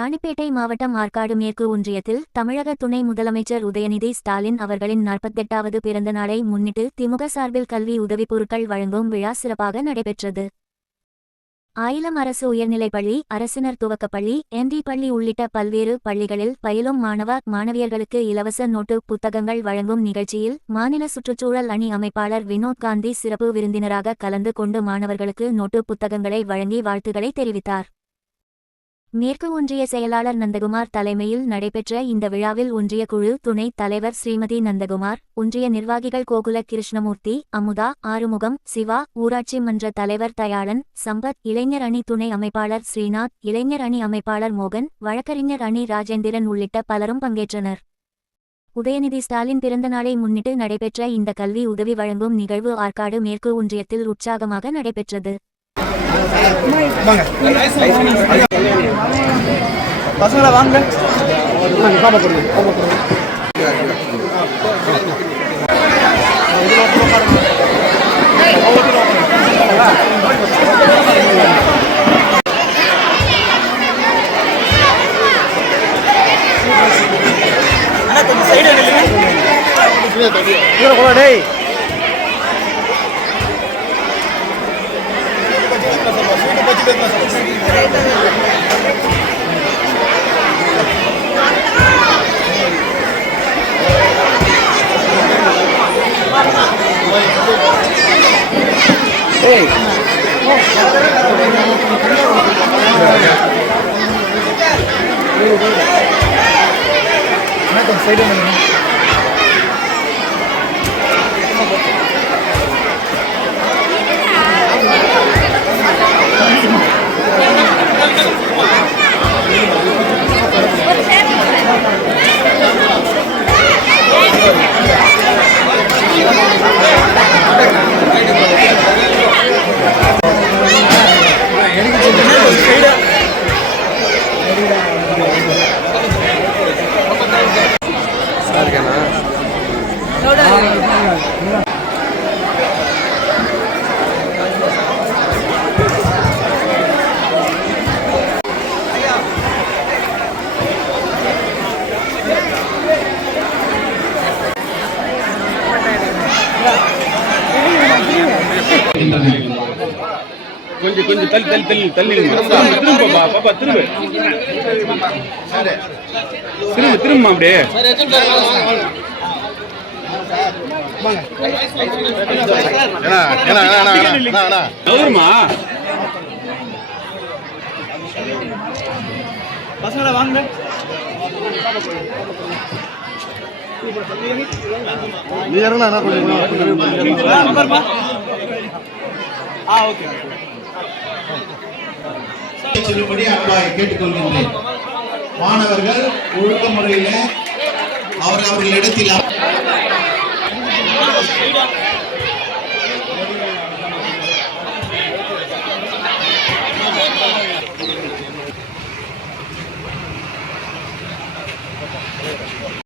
ராணிப்பேட்டை மாவட்டம் ஆற்காடு மேற்கு ஒன்றியத்தில் தமிழக துணை முதலமைச்சர் உதயநிதி ஸ்டாலின் அவர்களின் 48வது பிறந்த நாளை முன்னிட்டு திமுக சார்பில் கல்வி உதவிப் பொருட்கள் வழங்கும் விழா சிறப்பாக நடைபெற்றது. ஆயிலம் அரசு உயர்நிலைப்பள்ளி, அரசினர் துவக்கப்பள்ளி, எம்டி பள்ளி உள்ளிட்ட பல்வேறு பள்ளிகளில் பயிலும் மாணவ மாணவியர்களுக்கு இலவச நோட்டு புத்தகங்கள் வழங்கும் நிகழ்ச்சியில் மாநில சுற்றுச்சூழல் அணி அமைப்பாளர் வினோத் காந்தி சிறப்பு விருந்தினராக கலந்து கொண்டு மாணவர்களுக்கு நோட்டு புத்தகங்களை வழங்கி வாழ்த்துக்களை தெரிவித்தார். மேற்கு ஒன்றிய செயலாளர் நந்தகுமார் தலைமையில் நடைபெற்ற இந்த விழாவில் ஒன்றிய குழு துணைத் தலைவர் ஸ்ரீமதி நந்தகுமார், ஒன்றிய நிர்வாகிகள் கோகுல கிருஷ்ணமூர்த்தி, அமுதா, ஆறுமுகம், சிவா, ஊராட்சி மன்ற தலைவர் தயாளன், சம்பத், இளைஞர் அணி துணை அமைப்பாளர் ஸ்ரீநாத், இளைஞர் அணி அமைப்பாளர் மோகன், வழக்கறிஞர் அணி ராஜேந்திரன் உள்ளிட்ட பலரும் பங்கேற்றனர். உதயநிதி ஸ்டாலின் பிறந்தநாளை முன்னிட்டு நடைபெற்ற இந்த கல்வி உதவி வழங்கும் நிகழ்வு ஆற்காடு மேற்கு ஒன்றியத்தில் உற்சாகமாக நடைபெற்றது. பசங்களா வாங்க. டேய் கொஞ்சம் கொஞ்சம் தள்ளி திரும்ப பாப்பா திரும்ப அப்படியே பசங்களா வாங்க. சொல்லும்படி அன்பாய் கேட்டுக்கொள்கின்றேன். மாணவர்கள் ஒழுக்க முறையில் அவர்கள் இடத்தில்